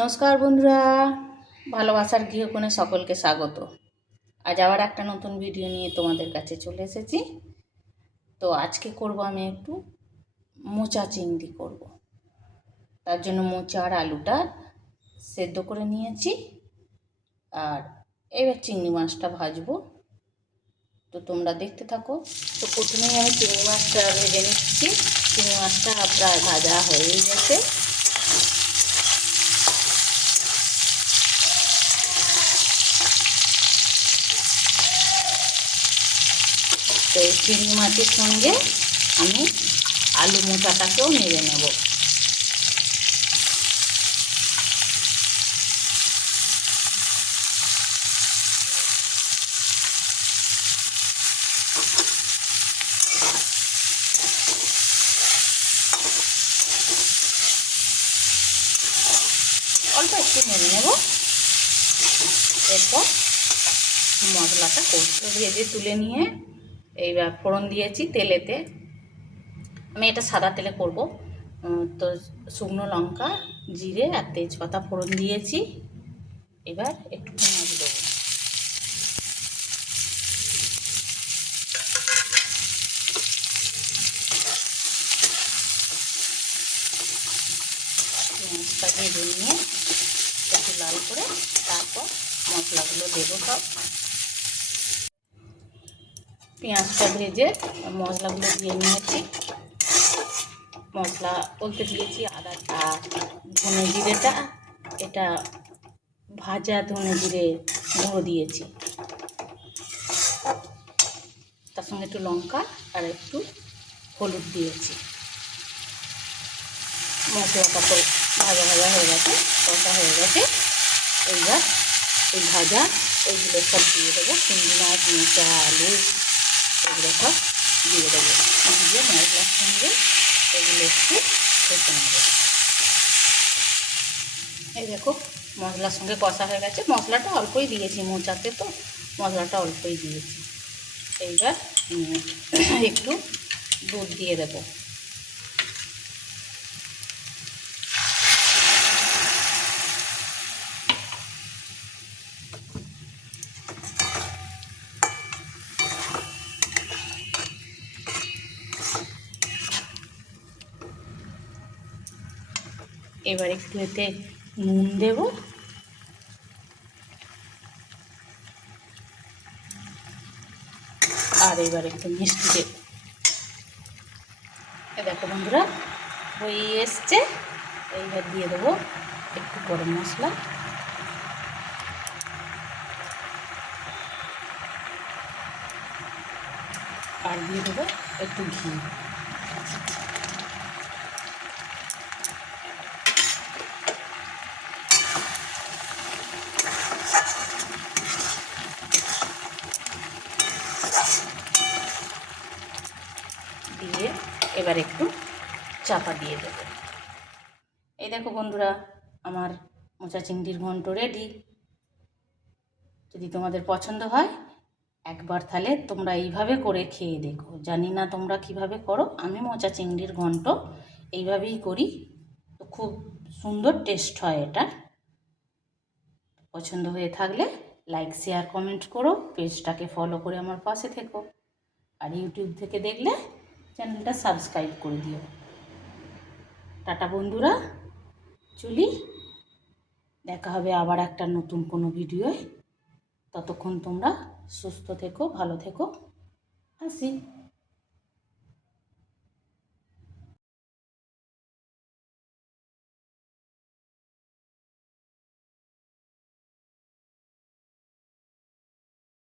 নমস্কার বন্ধুরা, ভালোবাসার গৃহকোণে সকলকে স্বাগত। আজ আবার একটা নতুন ভিডিও নিয়ে তোমাদের কাছে চলে এসেছি। তো আজকে করব আমি একটু মোচা চিংড়ি করব। তার জন্য মোচা আর আলুটা সেদ্ধ করে নিয়েছি। আর এবার চিংড়ি মাছটা ভাজবো। তো তোমরা দেখতে থাকো। তো প্রথমেই আমি চিংড়ি মাছটা ভেজে নিচ্ছি। চিংড়ি মাছটা প্রায় ভাজা হয়ে গেছে। তো এই চিংড়ি মাছের সঙ্গে আমি আলু মোচাটাকেও নেড়ে নেব। অল্প একটু নেড়ে নেব। এরপর মশলাটা কষতে ভেজে তুলে নিয়ে এইবার ফোড়ন দিয়েছি তেলেতে। আমি এটা সাদা তেলে করব। তো শুকনো লঙ্কা, জিরে আর তেজপাতা ফোড়ন দিয়েছি। এবার একটু পেঁয়াজ দেবো। পেঁয়াজটা ভেজে নিয়ে একটু লাল করে তারপর মশলাগুলো দেবো সব। পেঁয়াজটা ভেজে মশলাগুলো দিয়ে নিয়েছি। মশলা বলতে দিয়েছি আদাটা ধনে জিরেটা। এটা ভাজা ধনে জিরে গুঁড়ো দিয়েছি। তার সঙ্গে একটু লঙ্কা আর একটু হলুদ দিয়েছি। মশলাটা তো ভাজা ভাজা হয়ে গেছে, কষা হয়ে গেছে। এইবার এই ভাজা, এইগুলো সব দিয়ে দেবো। চিংড়ি মাছ মোচা আলু এগুলো সব দিয়ে দেবো। দিয়ে মশলার সঙ্গে এগুলো একটু কষে নেব। এই দেখো, মশলার সঙ্গে কষা হয়ে গেছে। মশলাটা অল্পই দিয়েছি মোচাতে তো, মশলাটা অল্পই দিয়েছি। এইবার একটু দুধ দিয়ে দেবো। এবার একটু এতে নুন দেব। আর এবার একটু মিষ্টি দেব। দেখো বন্ধুরা, হয়ে এসছে। এইবার দিয়ে দেবো একটু গরম মশলা। আর দিয়ে দেবো একটু ঘি। দিয়ে এবার একটু চাপা দিয়ে দেবো। এই দেখো বন্ধুরা, আমার মোচা চিংড়ির ঘন্ট রেডি যদি তোমাদের পছন্দ হয়, একবার তাহলে তোমরা এইভাবে করে খেয়ে দেখো। জানি না তোমরা কীভাবে করো, আমি মোচা চিংড়ির ঘন্ট এইভাবেই করি। তো খুব সুন্দর টেস্ট হয় এটা। পছন্দ হয়ে থাকলে লাইক শেয়ার কমেন্ট করো। পেজটাকে ফলো করে আমার পাশে থেকো। আর ইউটিউব থেকে দেখলে চ্যানেলটা সাবস্ক্রাইব করে দিও। টাটা বন্ধুরা, চলি। দেখা হবে আবার একটা নতুন কোনো ভিডিওয়। ততক্ষণ তোমরা সুস্থ থেকো, ভালো থেকো। আসি।